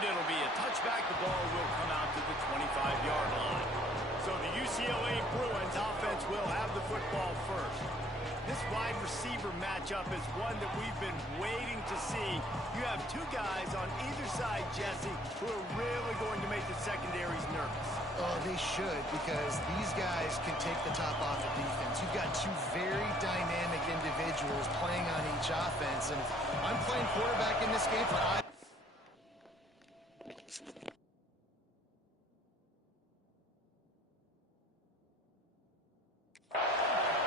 And it'll be a touchback. The ball will come out to the 25-yard line. So the UCLA Bruins offense will have the football first. This wide receiver matchup is one that we've been waiting to see. You have two guys on either side, Jesse, who are really going to make the secondaries nervous. Oh, they should, because these guys can take the top off of defense. You've got two very dynamic individuals playing on each offense, and if I'm playing quarterback in this game for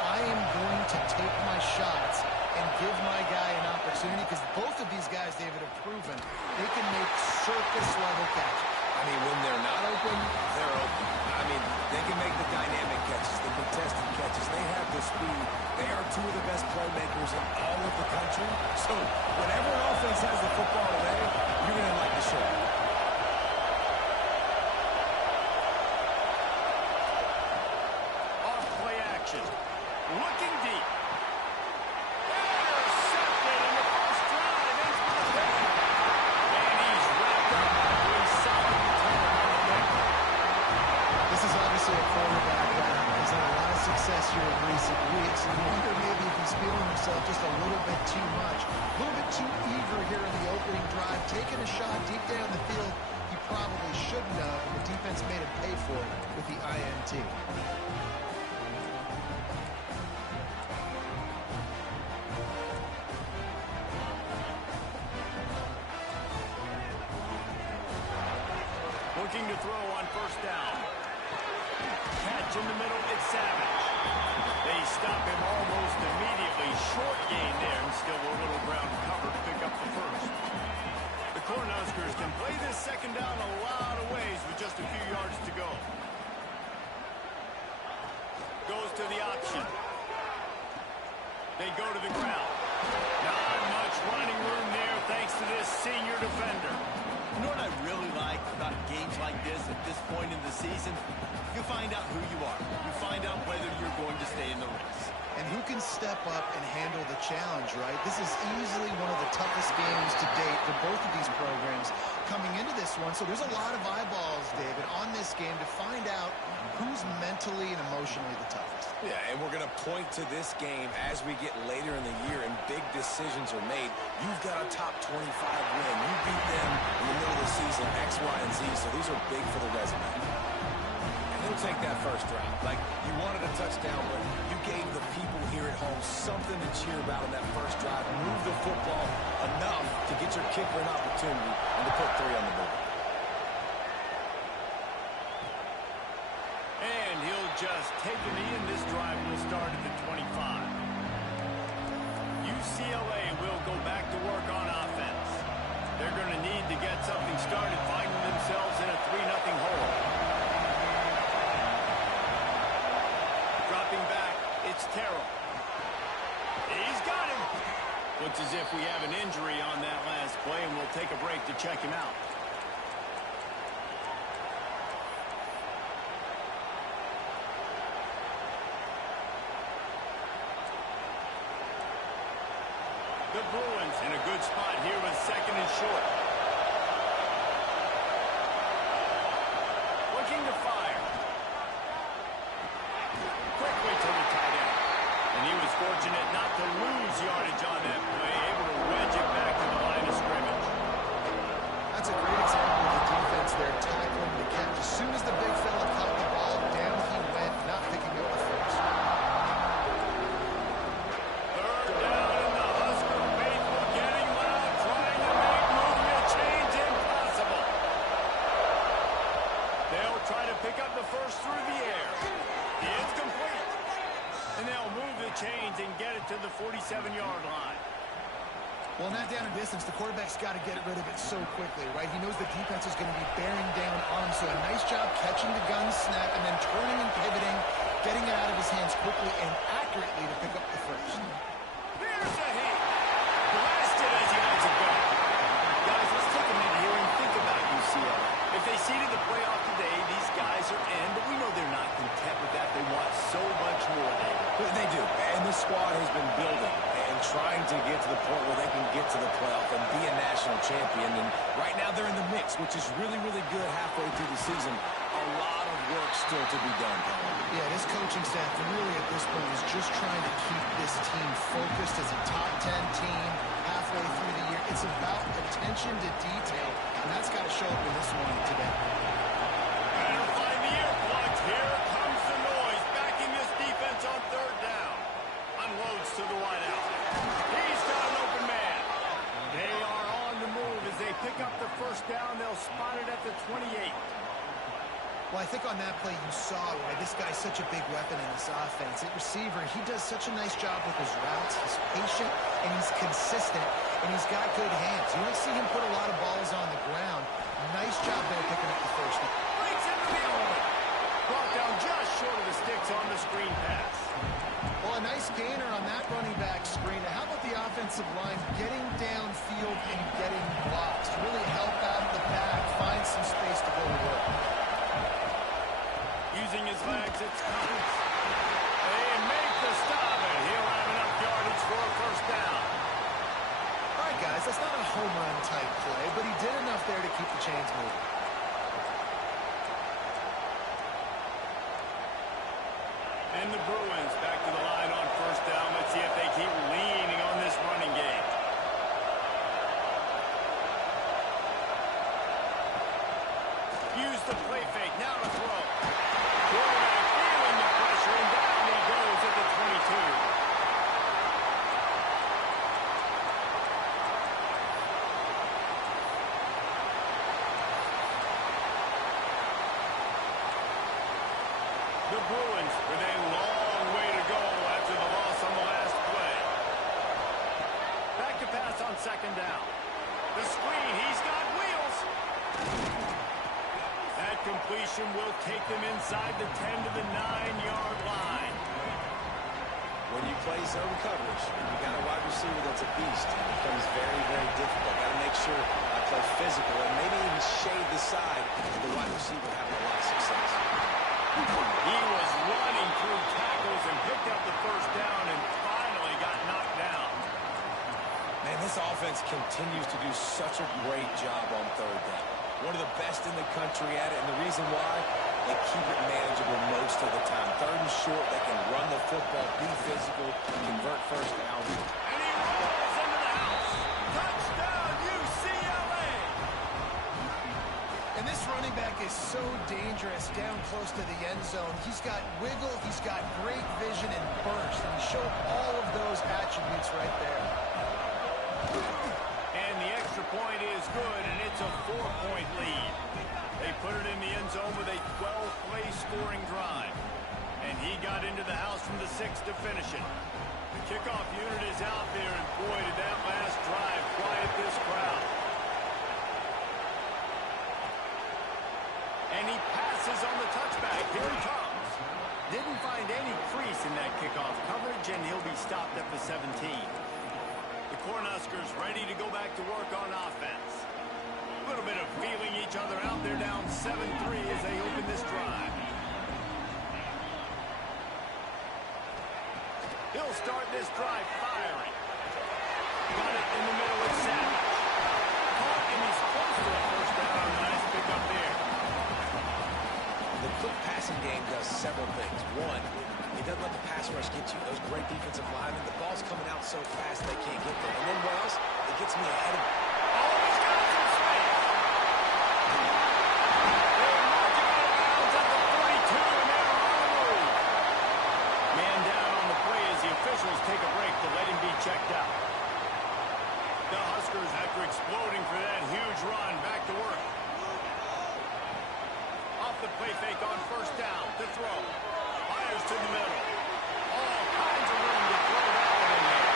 I am going to take my shots and give my guy an opportunity, because both of these guys, David, have proven they can make surface-level catches. I mean, when they're not open, they're open. I mean, they can make the dynamic catches, the contested catches. They have the speed. They are two of the best playmakers in all of the country. So whenever an offense has the football today, you're going to like the show. Off play action. Looking deep. Intercepted in the first drive. Into the paint. And he's wrapped up with a solid return on the play. This is obviously a quarterback that has had a lot of success here in recent weeks. And you wonder maybe if he's feeling himself just a little bit too much. A little bit too eager here in the opening drive. Taking a shot deep down the field he probably shouldn't have. And the defense made him pay for it with the INT. Looking to throw on first down. Catch in the middle, it's Savage. They stop him almost immediately. Short gain there, and still a little ground cover to pick up the first. The Cornhuskers can play this second down a lot of ways with just a few yards to go. Goes to the option. They go to the ground. Not much running room there thanks to this senior defender. You know what I really like about games like this at this point in the season? You find out who you are. You find out whether you're going to stay in the race. And who can step up and handle the challenge, right? This is easily one of the toughest games to date for both of these programs coming into this one. So there's a lot of eyeballs, David, on this game to find out who's mentally and emotionally the toughest. Yeah, and we're going to point to this game as we get later in the year and big decisions are made. You've got a top 25 win. You beat them in the middle of the season, X, Y, and Z, so these are big for the resume. And he'll take that first drive. Like, you wanted a touchdown, but you gave the people here at home something to cheer about in that first drive. Move the football enough to get your kicker an opportunity and to put 3 on the board. And he'll just take a knee, and this drive will start at the 25. UCLA will go back to work on offense. They're going to need to get something started, finding themselves in a 3-0 hole. Dropping back, it's Terrell. He's got him. Looks as if we have an injury on that last play, and we'll take a break to check him out. The Bruins in a good spot here with second and short. Looking to fire. Quickly to the tight end. And he was fortunate not to lose yardage on that play, able to wedge it back to the line of scrimmage. That's a great example of the defense there tackling the catch. As soon as the big fella caught the ball, down he went, not picking up the first. Third down, and the Husker faithful getting loud, trying to make movement change impossible. They'll try to pick up the first through the air. It's complete. And they'll move the chains and get it to the 47-yard line. Well, not down in distance, the quarterback's got to get rid of it so quickly, right? He knows the defense is going to be bearing down on him, so a nice job catching the gun snap and then turning and pivoting, getting it out of his hands quickly and accurately to pick up the first. Here's a hit. Blasted as he lets it go. Guys, let's take a minute here and think about UCLA. If they seeded the playoff today, these guys are in, but we know they're not content with that. They want so much more. They do, and this squad has been building and trying to get to the point where they can get to the playoff and be a national champion. And Right now they're in the mix, which is really, really good halfway through the season. A lot of work still to be done. Yeah, this coaching staff really at this point is just trying to keep this team focused as a top 10 team halfway through the year. It's about attention to detail, and that's got to show up in this one today. Better find the earplugs. Here comes the noise. Backing this defense on third down. Unloads to the wideout. He's got an open man. They are on the move as they pick up the first down. They'll spot it at the 28. Well, I think on that play you saw why this guy's such a big weapon in this offense. At receiver, he does such a nice job with his routes. He's patient, and he's consistent, and he's got good hands. You don't see him put a lot of balls on the ground. Nice job there picking up the first down. Breaks into the open. Brought down just short of the sticks on the screen pass. Well, a nice gainer on that running back screen. How about the offensive line getting downfield and getting blocks to really help out the back, find some space to go to work? Using his legs, it's Cousins. They make the stop, and he'll have enough yardage for a first down. All right, guys, that's not a home run type play, but he did enough there to keep the chains moving. And the Bruins back to the line on first down. Let's see if they keep leaning on this running game. Use the play fake. Now to throw. Quarterback feeling the pressure, and down he goes at the 22. The Bruins with a long way to go after the loss on the last play. Back to pass on second down. The screen, he's got wheels. That completion will take them inside the 10 to the 9-yard line. When you play zone coverage, you got a wide receiver that's a beast. It becomes very, very difficult. Got to make sure I play physical and maybe even shade the side of the wide receiver having a lot of success. He was running through tackles and picked up the first down and finally got knocked down. Man, this offense continues to do such a great job on third down. One of the best in the country at it, and the reason why, they keep it manageable most of the time. Third and short, they can run the football, be physical, convert first down. And he rolls into the house. Touchdown, UCLA! And this running back is so dangerous down close to the end zone. He's got wiggle, he's got great vision and burst, and he showed all of those attributes right there. And the extra point is good, and it's a 4-point lead. They put it in the end zone with a 12-play scoring drive. And he got into the house from the 6 to finish it. The kickoff unit is out there, and boy, did that last drive quiet this crowd. And he passes on the touchback. Here he comes. Didn't find any crease in that kickoff coverage, and he'll be stopped at the 17. The Cornhuskers ready to go back to work on offense. A little bit of feeling each other out. They're down 7-3 as they open this drive. He'll start this drive firing. Got it in the middle with Savage. Caught, and he's close to the first down. Nice pickup there. The quick passing game does several things. One, it doesn't let the pass rush get you. Those great defensive linemen, the ball's coming out so fast they can't get there. And then what else? It gets me ahead of it. Oh, he's got some space. They're marking out of bounds at the 42, and they're on the move. Man down on the play as the officials take a break to let him be checked out. The Huskers, after exploding for that huge run, back to work. Off the play fake on first down to throw. Fires to the middle. All kinds of room to throw that one in there.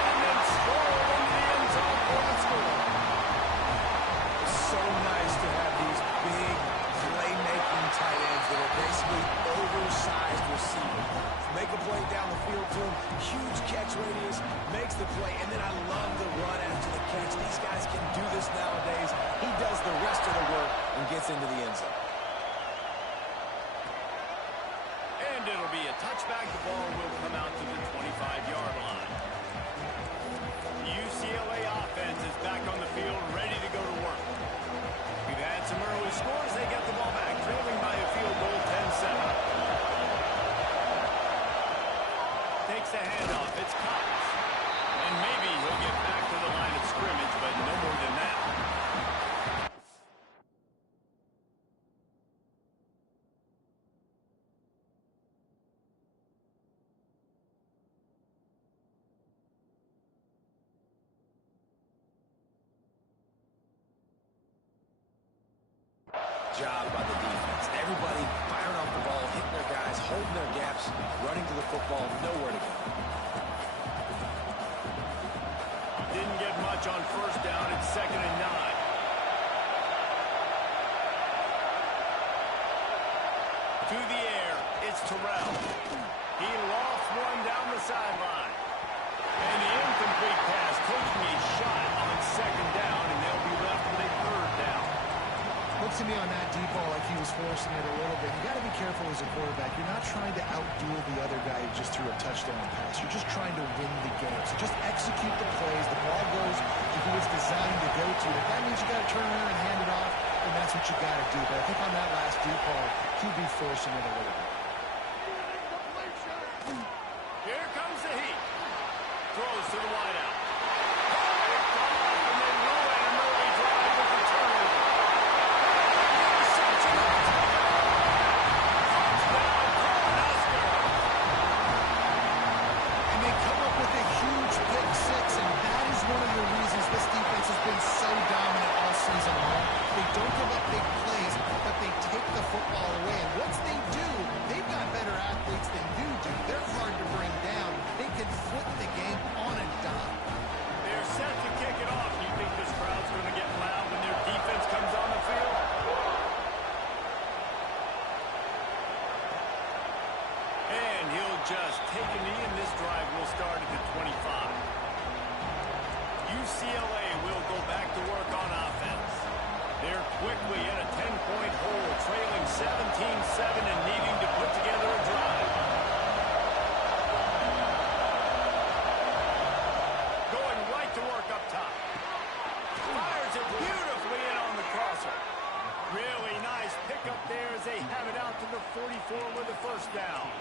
And then stroll into the end zone for the score. It's so nice to have these big playmaking tight ends that are basically oversized receivers. Make a play down the field to him, huge catch radius, makes the play, and then I love the run after the catch. These guys can do this nowadays. He does the rest of the work and gets into the end zone. And it'll be a touchback. The ball will come out to the 25-yard line. job by the defense. Everybody firing off the ball, hitting their guys, holding their gaps, running to the football, nowhere to go. Didn't get much on first down. It's 2nd and 9. To the air, it's Terrell. He lofts one down the sideline. And the incomplete pass taking a shot on 2nd down, and they'll be left with a 3rd down. Looks to me on that deep ball like he was forcing it a little bit. You got to be careful as a quarterback. You're not trying to outduel the other guy who just threw a touchdown pass. You're just trying to win the game. So just execute the plays. The ball goes to who it's designed to go to. If that means you got to turn around and hand it off, then that's what you got to do. But I think on that last deep ball, he'd be forcing it a little bit. Here comes the heat. Throws to the wideout. Picked off, and they ruin an early drive with the turnover. Interception on the touchdown, Cornhusker. And they come up with a huge pick six, and that is one of the reasons this defense has been so dominant all season long. They don't give up big plays, but they take the football away. And once they do, they've got better athletes than you do. They're hard to bring down. They can flip the game on a dime. They're set to kick it off. Do you think this crowd's going to get loud when their defense comes on the field? And he'll just take a knee, and this drive will start at the 25. UCLA will go back to work on offense. They're quickly in a 10-point hole, trailing 17-7 and needing to put together a drive. Going right to work up top. Fires it beautifully in on the crosser. Really nice pickup there as they have it out to the 44 with a 1st down.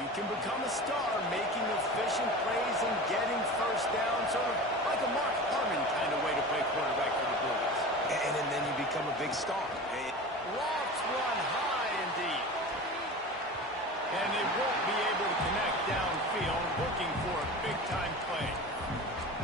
You can become a star making efficient plays and getting 1st down, sort of like a Mark Harmon kind of way to play quarterback for the Bulls. And then you become a big star. Lofts one high and deep. And they won't be able to connect downfield, looking for a big-time play.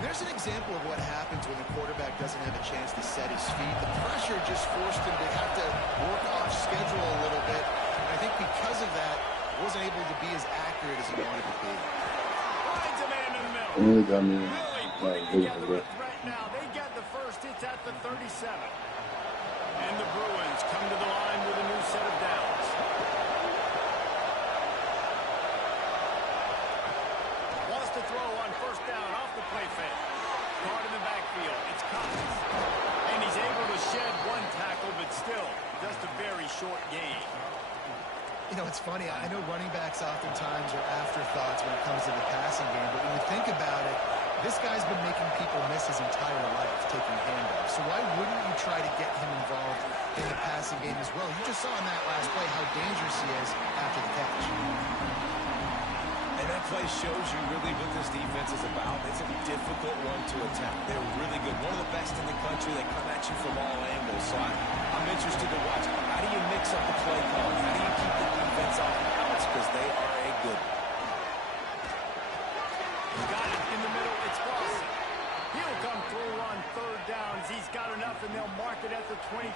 There's an example of what happens when the quarterback doesn't have a chance to set his feet. The pressure just forced him to have to work off schedule a little bit. And I think because of that, wasn't able to be as accurate as he wanted to be. Finds a man in the middle. Really got me. Really putting together a threat now. They get the first. It's at the 37. And the Bruins come to the line with a new set of downs. Wants to throw on 1st down off the play fake. Caught in the backfield. It's Cox. And he's able to shed one tackle, but still just a very short gain. You know, it's funny. I know running backs oftentimes are afterthoughts when it comes to the passing game, but when you think about it, this guy's been making people miss his entire life taking handoffs. So why wouldn't you try to get him involved in the passing game as well? You just saw in that last play how dangerous he is after the catch. And that play shows you really what this defense is about. It's a difficult one to attack. They're really good. One of the best in the country. They come at you from all angles. So I'm interested to watch. How do you mix up the play calling? How do you keep the defense off balance? Because they are a good one. Got it in the middle. It's Boston. He'll come through on 3rd downs. He's got enough, and they'll mark it at the 23.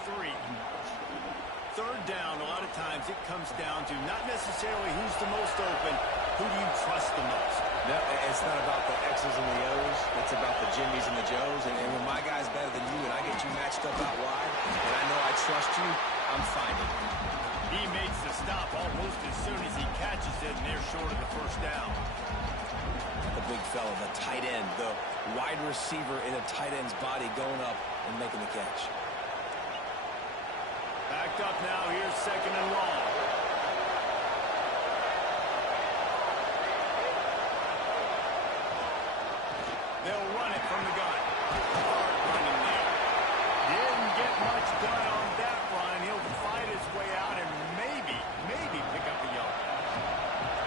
3rd down, a lot of times it comes down to not necessarily who's the most open, who do you trust the most? No, it's not about the X's and the O's. It's about the Jimmies and the Joes. And when my guy's better than you and I get you matched up out wide, and I know I trust you, I'm finding it. He makes the stop almost as soon as he catches it, and they're short of the 1st down. The big fella, the tight end, the wide receiver in a tight end's body going up and making the catch. Backed up now. Here's 2nd and long. They'll run it from the gun. Hard running there. Didn't get much done on that run. He'll fight his way out and maybe pick up a yard.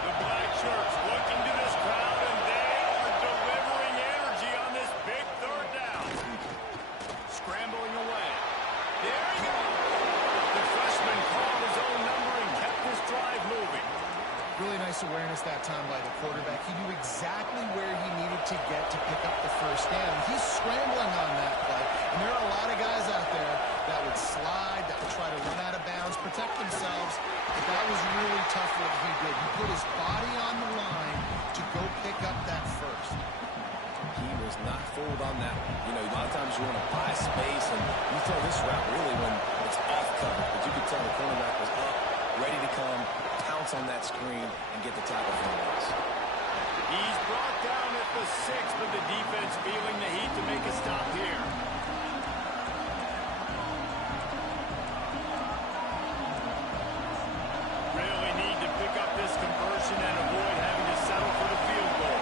The black shirts looking to this crowd, and they are delivering energy on this big 3rd down. Scrambling away. There he goes. The freshman called his own number and kept this drive moving. Really nice awareness that time by the quarterback. He knew exactly where he needed to get to pick up the 1st down. He's scrambling on that play. And there are a lot of guys out there that would slide, that would try to run out of bounds, protect themselves. But that was really tough what he did. He put his body on the line to go pick up that first. He was not fooled on that one. You know, a lot of times you want to buy space, and you throw this route really when it's off cover. But you could tell the cornerback was up, ready to come, pounce on that screen, and get the tackle from the loss. He's brought down at the 6, but the defense feeling the heat to make a stop here. Really need to pick up this conversion and avoid having to settle for the field goal.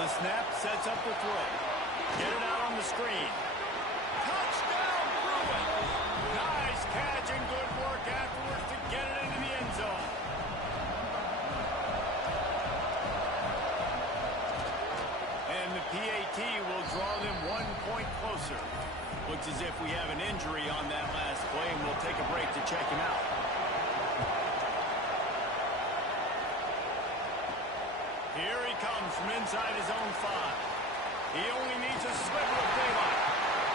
The snap sets up the throw. Get it out on the screen. Touchdown, Bruins! Nice catch and good work afterwards to get it into the end zone. And the PAT will draw them 1 point closer. Looks as if we have an injury on that last play, and we'll take a break to check him out. Here he comes from inside his own 5. He only needs a sliver of daylight.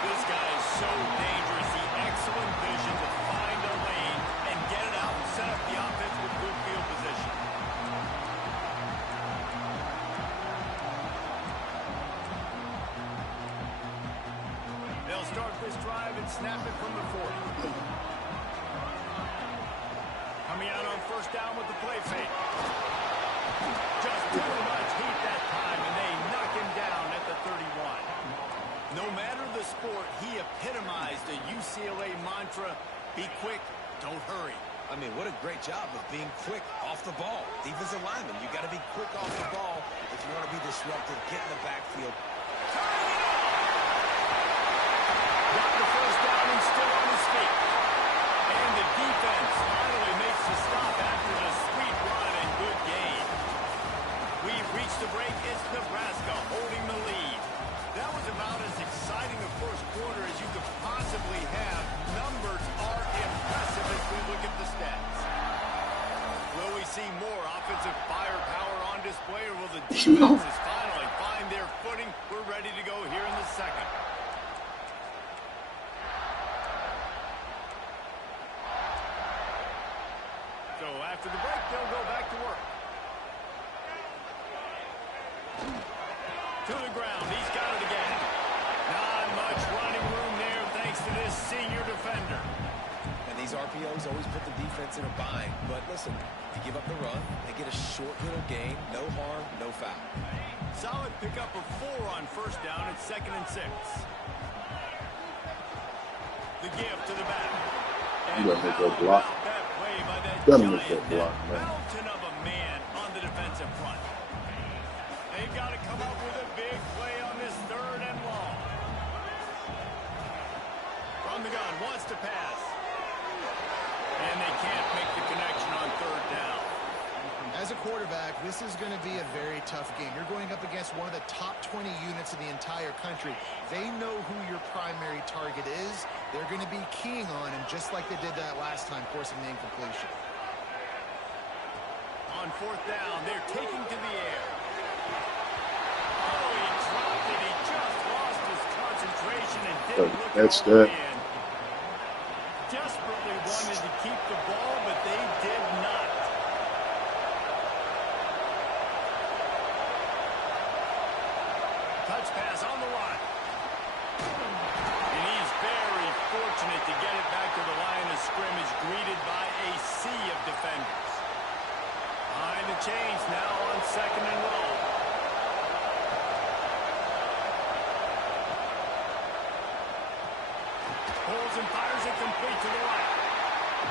This guy is so dangerous. He excellent vision to find a lane and get it out and set up the offense with good field position. They'll start this drive and snap it from the 40. Coming out on first down with the play fake. Just too much heat that time, and they knock him down at the 31. No matter the sport, he epitomized a UCLA mantra, be quick, don't hurry. I mean, what a great job of being quick off the ball. Defensive lineman, you got to be quick off the ball if you want to be disruptive, get in the backfield. Turning it off! Got the first down and still on his feet. And the defense finally makes the stop after the sweet run and good gain. We've reached the break. It's Nebraska holding the lead. That was about as exciting a first quarter as you could possibly have. Numbers are impressive as we look at the stats. Will we see more offensive firepower on display, or will the defenses finally find their footing? We're ready to go here in the second. So after the break, they'll go back to work. To the ground. He's got it again. Not much running room there thanks to this senior defender. And these RPOs always put the defense in a bind. But listen, you give up the run, they get a short little gain, no harm, no foul. Solid pickup of 4 on first down at 2nd and 6. The give to the back. And you gotta make that block. That play by that Gotta make that block, man. mountain of a man on the defensive front. They've got to come up with a big play on this 3rd and long. From the gun, wants to pass. And they can't make the connection on 3rd down. As a quarterback, this is going to be a very tough game. You're going up against one of the top 20 units in the entire country. They know who your primary target is. They're going to be keying on him just like they did that last time, forcing the incompletion. On 4th down, they're taking to the air. Oh, he dropped it. He just lost his concentration and didn't look That's all the way that. in. Desperately wanted to keep the ball, but they did not. Touch pass on the line. And he's very fortunate to get it back to the line of scrimmage, greeted by a sea of defenders. Behind the chains now on 2nd and long. Pulls and fires it complete to the right.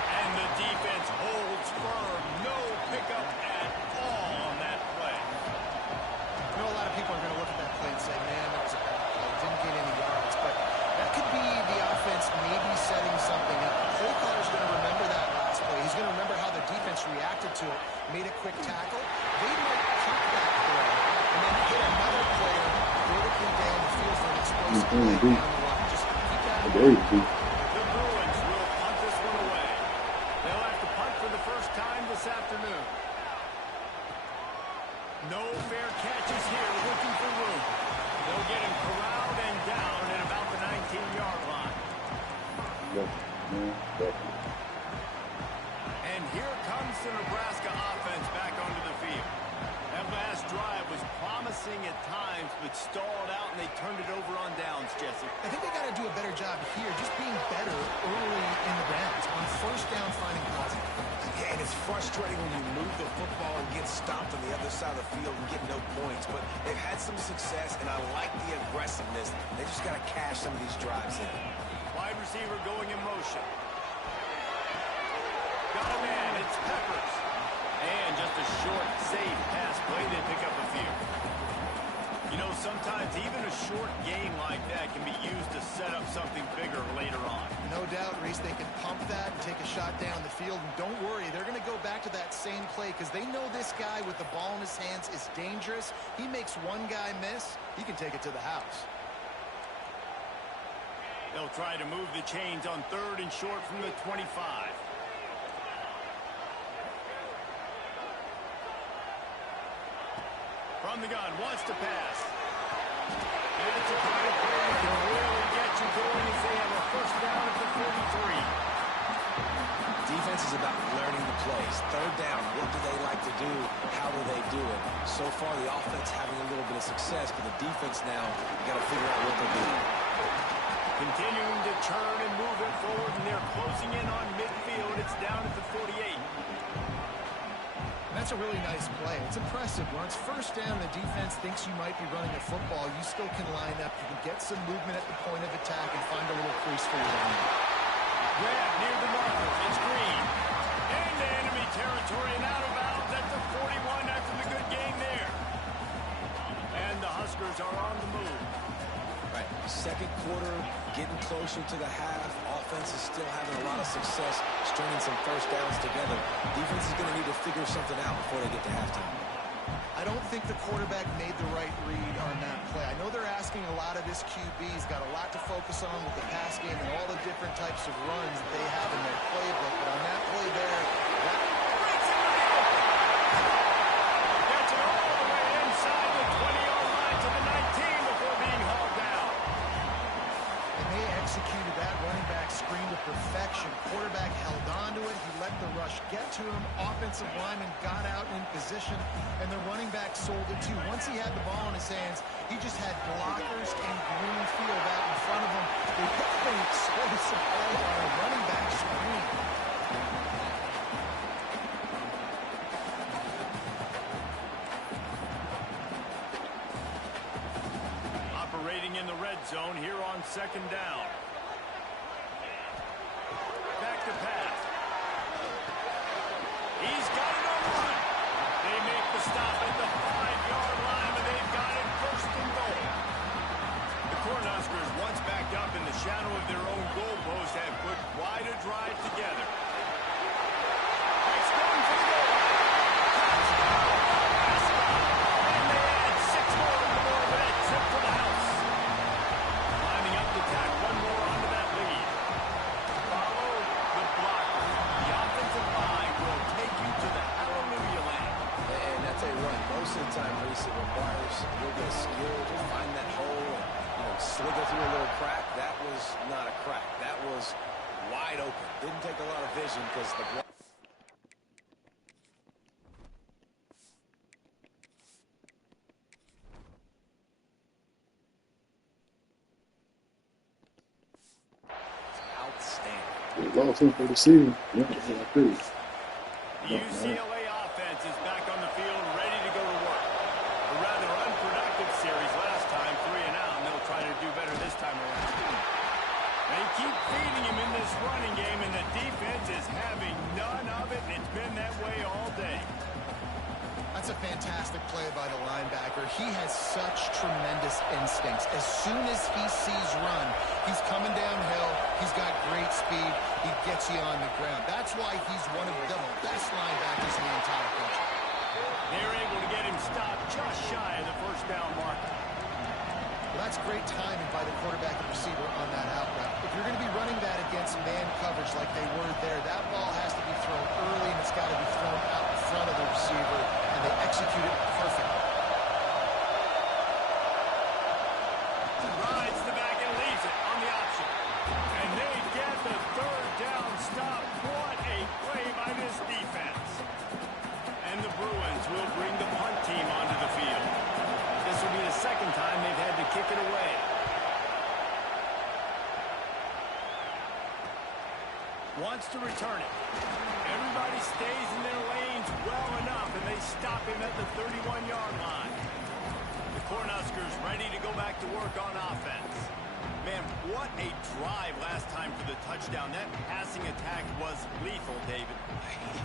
And the defense holds firm. No pickup at all on that play. I know a lot of people are going to look at that play and say, man, that was a bad play. Didn't get any yards. But that could be the offense maybe setting something up. The play caller's going to remember that last play. He's going to remember how the defense reacted to it, made a quick tackle. They might pump that play and then hit another player vertically down the field for an explosive play down the line. Just keep that in mind. The Bruins will punt this one away. They'll have to punt for the first time this afternoon. No fair catches here, looking for room. They'll get him corralled and down times, but stalled out, and they turned it over on downs, Jesse. I think they got to do a better job here, just being better early in the downs. On first down, finding positive. Yeah, and it's frustrating when you move the football and get stopped on the other side of the field and get no points. But they've had some success, and I like the aggressiveness. They just got to cash some of these drives in. Wide receiver going in motion. Got a man, it's Peppers. And just a short, safe pass play to pick up a few. You know, sometimes even a short game like that can be used to set up something bigger later on. No doubt, Reese, they can pump that and take a shot down the field. And don't worry, they're going to go back to that same play because they know this guy with the ball in his hands is dangerous. He makes one guy miss, he can take it to the house. They'll try to move the chains on 3rd and short from the 25. From the gun, wants to pass. And it's a kind of play that can really get you going as they have a first down at the 43. Defense is about learning the plays. 3rd down, what do they like to do? How do they do it? So far, the offense having a little bit of success, but the defense now, you got to figure out what they're doing. Continuing to turn and move it forward, and they're closing in on midfield. It's down at the 48. That's a really nice play. It's impressive. When it's first down, the defense thinks you might be running a football. You still can line up. You can get some movement at the point of attack and find a little crease for your running. Grab near the marker. It's Green. Into enemy territory and out of bounds at the 41 after the good gain there. And the Huskers are on the move. Right. 2nd quarter, getting closer to the half. Offense is still having a lot of success stringing some first downs together. Defense is going to need to figure something out before they get to halftime. I don't think the quarterback made the right read on that play. I know they're asking a lot of this QB. He's got a lot to focus on with the pass game and all the different types of runs that they have in their playbook. But on that play there, that gets it all the way inside the 20-yard line to the 19 before being hauled down. and they executed that running back screen to perfection. Quarterback held on to it. He let the rush get to him. Offensive lineman got out in position, and the running back sold it too. Once he had the ball in his hands, he just had blockers and green field out in front of him. They picked an explosive play on a running back screen. Operating in the red zone here on 2nd down. Back to pass. He's got it on the run. They make the stop at the 5-yard line, but they've got it 1st and goal. The Cornhuskers, once backed up in the shadow of their own goalpost, have put quite a drive together. Next one for the goal. And they add 6 more on the board with that trip to the house. Lining up to tack one more onto that lead. Follow the blocker. The offensive line will take you to the hallelujah land. And that's a run. Most of the time, Reese, it requires a little bit of skill to find that hole and slither through a little crack. That was not a crack. That was wide open. Didn't take a lot of vision because the block. Outstanding. Lost him for the season. Yeah, The UCLA offense is back on the field, ready to go to work. A rather unproductive series last time, 3 and out, and they'll try to do better this time around. They keep feeding him in this running game, and the defense is having none of it, and it's been that way all day. That's a fantastic play by the linebacker. He has such tremendous instincts. As soon as he sees run, he's coming downhill. He's got great speed. He gets you on the ground. That's why he's one of the best linebackers in the entire country. They're able to get him stopped just shy of the first down marker. Well, that's great timing by the quarterback and receiver on that out route. If you're going to be running that against man coverage like they were there, that ball has to be thrown early, and it's got to be thrown out in front of the receiver, and they execute it perfectly. Rides the back and leaves it on the option. And they get the 3rd down stop. What a play by this defense. And the Bruins will bring the punt team onto the field. This will be the wants to return it. Everybody stays in their lanes well enough, and they stop him at the 31-yard line. The Cornhuskers ready to go back to work on offense. Man, what a drive last time for the touchdown. That passing attack was lethal, David.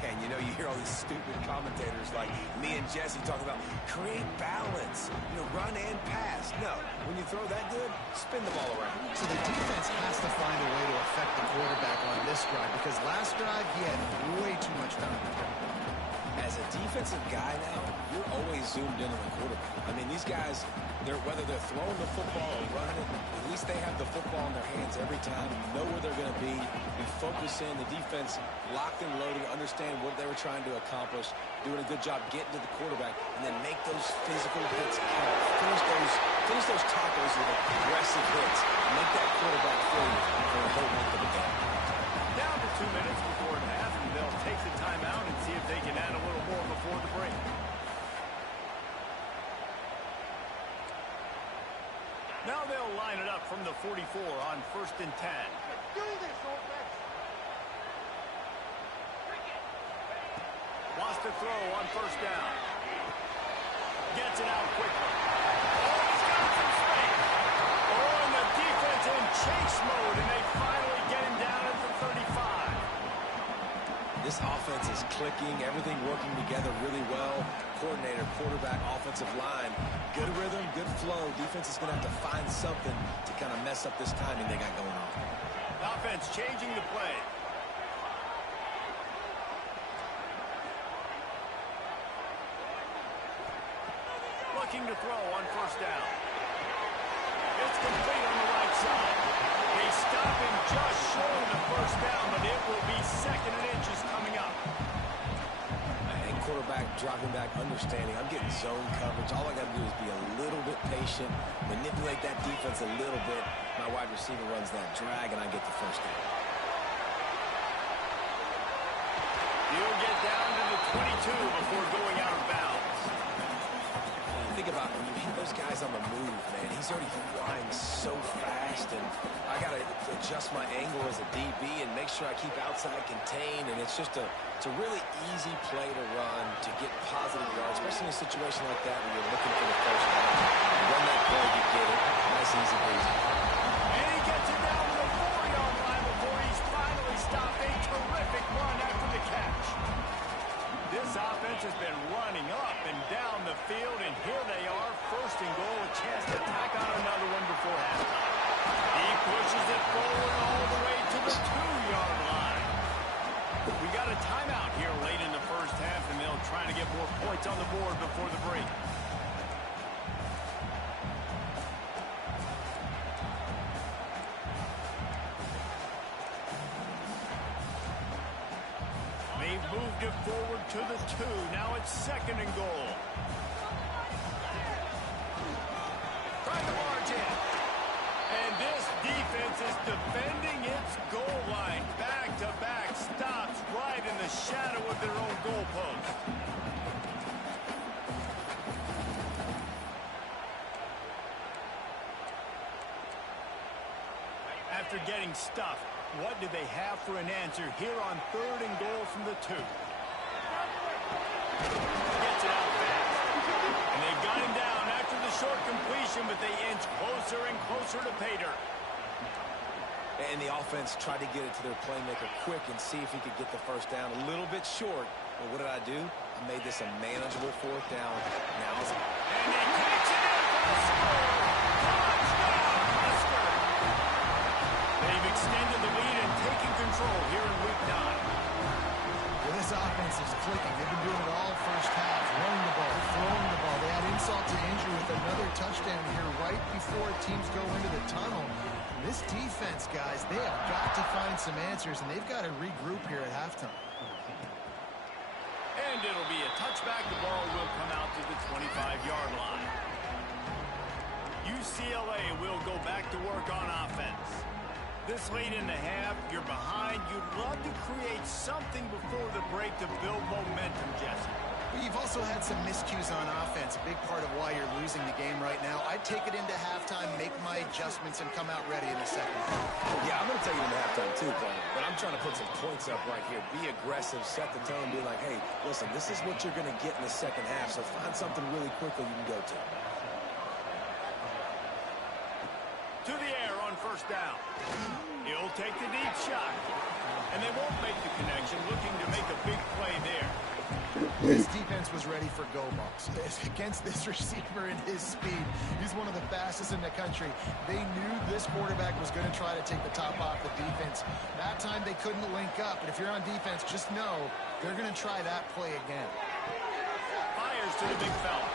Yeah, and you know, you hear all these stupid commentators like me and Jesse talking about create balance, run and pass. No, when you throw that good, spin the ball around. So the defense has to find a way to affect the quarterback on this drive, because last drive he had way too much time. As a defensive guy now, you're always zoomed in on the quarterback. I mean, these guys, whether they're throwing the football or running it, at least they have the football in their hands every time. You know where they're going to be. You focus in. The defense locked and loaded, understand what they were trying to accomplish, doing a good job getting to the quarterback, and then make those physical hits count. Finish those tackles with aggressive hits. Make that quarterback feel you for a whole month of the game. Down to 2 minutes before half, and they'll take the timeout and see if they can add a little more before the break. Now they'll line it up from the 44 on 1st and 10. Do this, offense. Wants to throw on 1st down. Gets it out quickly. Oh, he's got some space. Oh, and the defense in chase mode, and they finally get him down at the 35. This offense is clicking, everything working together really well. Coordinator, quarterback, offensive line, good rhythm, good flow. Defense is going to have to find something to kind of mess up this timing they got going on. Offense changing the play. Looking to throw on 1st down. It's complete on the right side. They stop him just short of the 1st down, but it will be 2nd and inches coming up. And quarterback dropping back, understanding. I'm getting zone coverage. All I got to do is be a little bit patient, manipulate that defense a little bit. My wide receiver runs that drag, and I get the 1st down. He'll get down to the 22 before going out of bounds. Think about when you hit those guys on the move, man. He's already flying so fast, and I got to adjust my angle as a DB and make sure I keep outside contained, and it's just it's a really easy play to run to get positive yards, especially in a situation like that when you're looking for the 1st down. You run that play, you get it. Nice, easy breezy. And he gets it down to the 4-yard line before he's finally stopped. A terrific run after the catch. This offense has been running up and down the field, and here they are, 1st and goal, a chance to tack on another one before halftime. He pushes it forward all the way to the 2-yard line. We got a timeout here late in the 1st half, and they'll try to get more points on the board before the break. They've moved it forward to the 2. Now it's 2nd and goal. Trying to barge in. And this defense is defending its goal line. Back-to-back stops right in the shadow of their own goalpost. After getting stuffed, what do they have for an answer here on 3rd and goal from the 2? Gets it out fast. And they've got him down after the short completion, but they inch closer and closer to pay dirt. And the offense tried to get it to their playmaker quick and see if he could get the 1st down. A little bit short, but what did I do? I made this a manageable 4th down. Now it's... And he kicks it in for the score. Touchdown, Husker! They've extended the lead and taken control here in Week 9. Well, this offense is clicking. They've been doing it all 1st half, running the ball, throwing the ball. They had insult to injury with another touchdown here right before teams go into the tunnel. And this defense, guys, they have got to find some answers, and they've got to regroup here at halftime. And it'll be a touchback. The ball will come out to the 25-yard line. UCLA will go back to work on offense. This late in the half, you're behind. You'd love to create something before the break to build momentum, Jesse. But you've also had some miscues on offense, a big part of why you're losing the game right now. I'd take it into halftime, make my adjustments, and come out ready in the second half. Yeah, I'm going to take it into halftime too, Brian. But I'm trying to put some points up right here. Be aggressive, set the tone, be like, hey, listen, this is what you're going to get in the second half, so find something really quickly you can go to. To the air on first down. He'll take the deep shot. And they won't make the connection, looking to make a big play there. This defense was ready for go balls. Against this receiver and his speed, he's one of the fastest in the country. They knew this quarterback was going to try to take the top off the defense. That time they couldn't link up, but if you're on defense, just know they're going to try that play again. Fires to the big fella.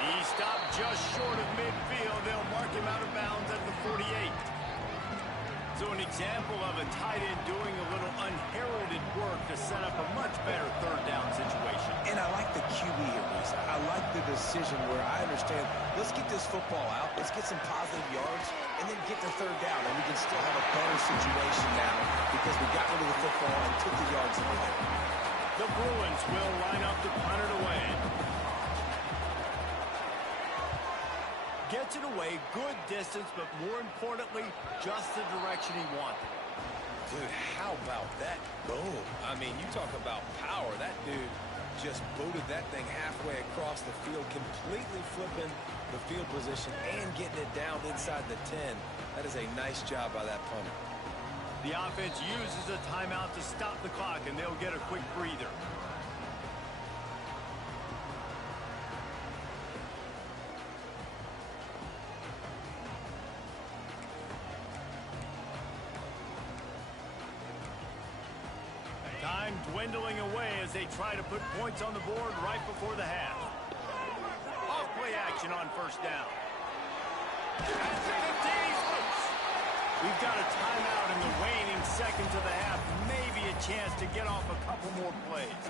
He stopped just short of midfield. They'll mark him out of bounds at the 48. So an example of a tight end doing a little unheralded work to set up a much better third down situation. And I like the QB here, Reese. I like the decision where I understand, let's get this football out, let's get some positive yards, and then get to third down, and we can still have a better situation now because we got rid of the football and took the yards away there. The Bruins will line up to punt it away. Gets it away, good distance, but more importantly, just the direction he wanted. Dude, how about that boom? I mean, you talk about power. That dude just booted that thing halfway across the field, completely flipping the field position and getting it down inside the 10. That is a nice job by that punter. The offense uses a timeout to stop the clock, and they'll get a quick breather. Time dwindling away as they try to put points on the board right before the half. Off play action on first down. At the 50, he's loose. We've got a timeout in the waning seconds of the half. Maybe a chance to get off a couple more plays.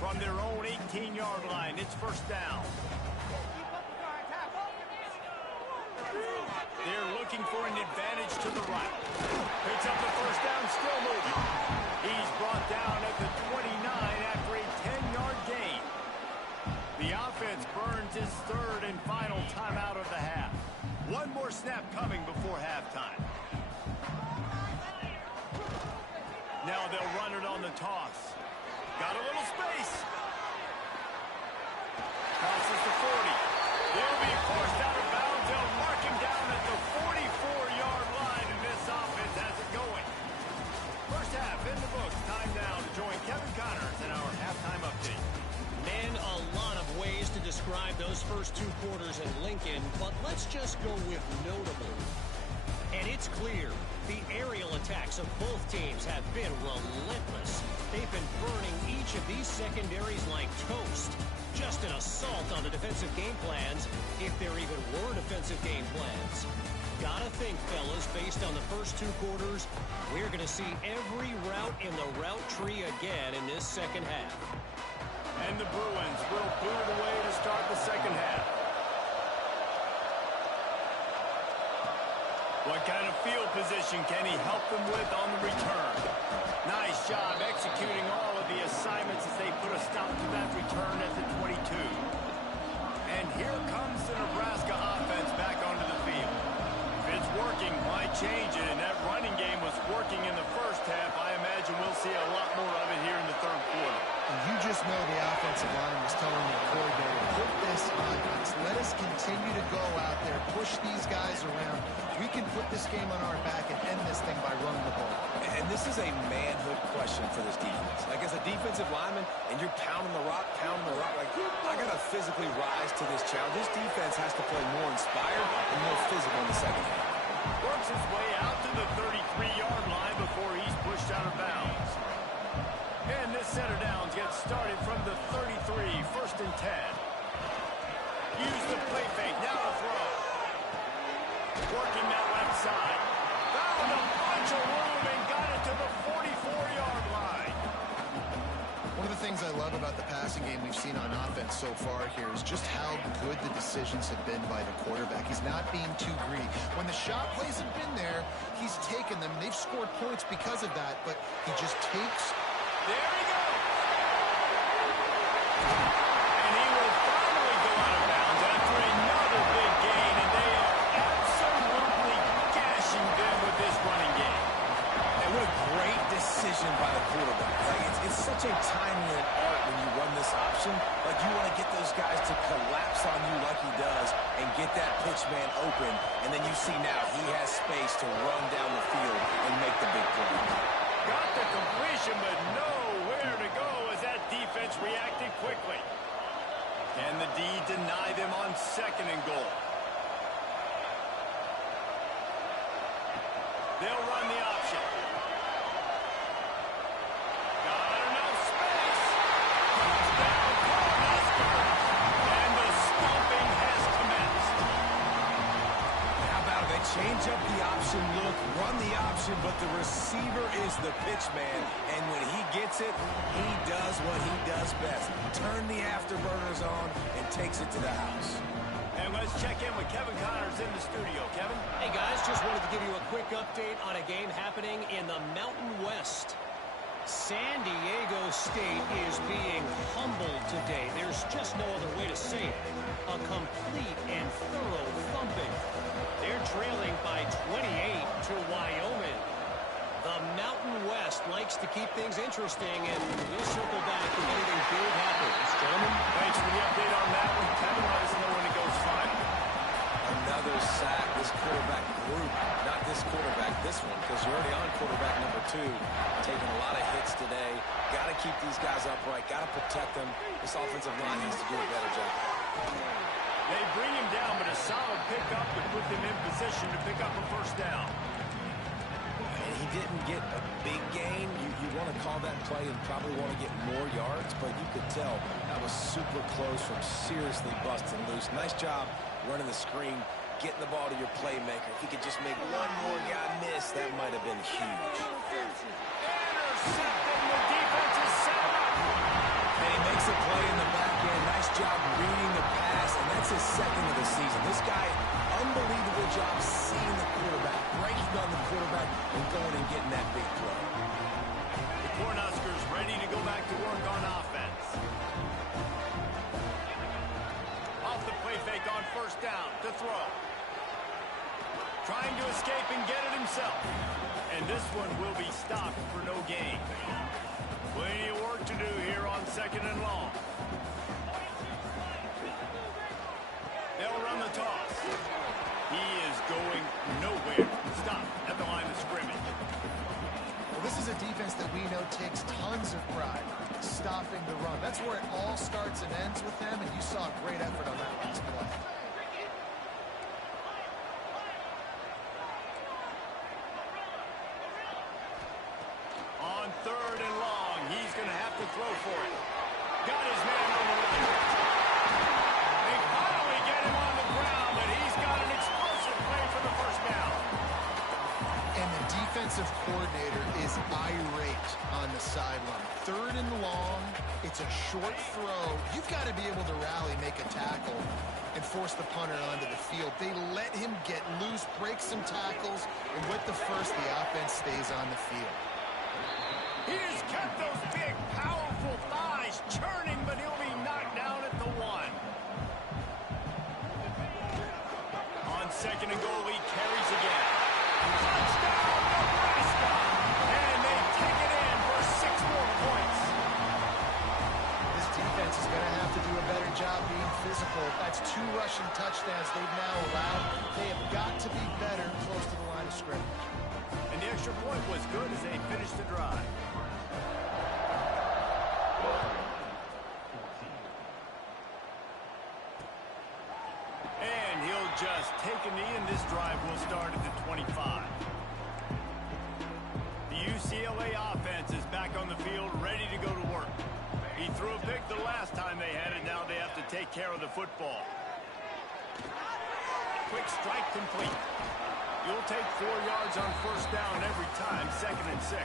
From their own 18-yard line, it's first down. They're looking for an advantage to the right. Picks up the first down, still moving. He's brought down at the 29 after a 10-yard gain. The offense burns his third and final timeout of the half. One more snap coming before halftime. Now they'll run it on the toss. Got a little space. Crosses the 40. They'll be forced out of bounds. They'll mark him down at the 44-yard line, and this offense has it going. First half in the books. Time now to join Kevin Connors in our halftime update. Man, a lot of ways to describe those first two quarters in Lincoln, but let's just go with notable. And it's clear, the aerial attacks of both teams have been relentless. They've been burning each of these secondaries like toast. Just an assault on the defensive game plans, if there even were defensive game plans. Gotta think, fellas, based on the first two quarters, we're going to see every route in the route tree again in this second half. And the Bruins will boot it away to start the second half. What kind of field position can he help them with on the return? Nice job executing all of the assignments as they put a stop to that return at the 22. And here comes the Nebraska offense back onto the field. If it's working, why change it? And that running game was working in the first half. I imagine we'll see a lot more of it here in the third quarter. And you just know the offensive line was telling the coordinator, put this on us. Let us continue to go out there, push these guys around. We can put this game on our back and end this thing by running the ball. And this is a manhood question for this defense. Like, as a defensive lineman, and you're pounding the rock, like, I got to physically rise to this challenge. This defense has to play more inspired and more physical in the second half. Works his way out to the 33-yard line before he's pushed out of bounds. And this center downs gets started from the 33, first and 10. Use the play fake, now to throw. Working that left side. Found a bunch of room and got it to the 44-yard line. One of the things I love about the passing game we've seen on offense so far here is just how good the decisions have been by the quarterback. He's not being too greedy. When the shot plays have been there, he's taken them. They've scored points because of that, but he just takes. There he goes. And he will finally go out of bounds after another big gain, and they are absolutely gashing them with this running game. And what a great decision by the quarterback. Like, it's such a timely art when you run this option. Like, you want to get those guys to collapse on you like he does and get that pitch man open. And then you see now he has space to run down the field and make the big play. Got the completion, but nowhere to go as that defense reacted quickly. Can the D deny them on 2nd and goal? They'll run the option. Got enough space. Touchdown, Cornhuskers. And the stomping has commenced. How about they change up the option look, run the option, but the receiver is the pitch man. And when he gets it, he does what he does best. Turn the afterburners on and takes it to the house. And let's check in with Kevin Connors in the studio. Kevin? Hey, guys, just wanted to give you a quick update on a game happening in the Mountain West. San Diego State is being humbled today. There's just no other way to say it. A complete and thorough thumping. They're trailing by 28 to Wyoming. The Mountain West likes to keep things interesting, and we'll circle back if anything big happens. Gentlemen? Thanks for the update on that one. Kevin, let us know when it goes final. Another sack. This quarterback group, not this quarterback, this one, because you're already on quarterback number 2. Taking a lot of hits today. Got to keep these guys upright. Got to protect them. This offensive line has to do a better job. They bring him down, but a solid pickup to put them in position to pick up a first down. And he didn't get a big gain. You want to call that play and probably want to get more yards, but you could tell that was super close from seriously busting loose. Nice job running the screen, getting the ball to your playmaker. If he could just make one more guy miss, that might have been huge. Intercepted, the defense is set up. And he makes a play in the back end. Nice job reading the pass, and that's his 2nd of the season. This guy, unbelievable job seeing the quarterback, breaking on the quarterback, and going and getting that big play. The Cornhuskers ready to go back to work on offense. Off the play fake on first down to throw. Trying to escape and get it himself. And this one will be stopped for no gain. Plenty of work to do here on 2nd and long. They'll run the toss. He is going nowhere. Stop at the line of scrimmage. Well, this is a defense that we know takes tons of pride stopping the run. That's where it all starts and ends with them, and you saw a great effort on that last play. On 3rd and long, he's going to have to throw for it. Got his man on the run. They finally get him on the ground, but he's got an explosive play for the first down. And the defensive coordinator is irate on the sideline. 3rd and long, it's a short throw. You've got to be able to rally, make a tackle, and force the punter onto the field. They let him get loose, break some tackles, and with the first, the offense stays on the field. He has kept those big, powerful thighs churning, but he'll be knocked down at the 1. On 2nd and goal, he carries again. Touchdown, Nebraska! And they take it in for 6 more points. This defense is going to have to do a better job being physical. That's 2 rushing touchdowns they've now allowed. They have got to be better close to the line of scrimmage. And the extra point was good as they finished the drive. And he'll just take a knee, and this drive will start at the 25. The UCLA offense is back on the field, ready to go to work. He threw a pick the last time they had it. Now they have to take care of the football. Quick strike complete. You'll take 4 yards on first down every time, 2nd and 6.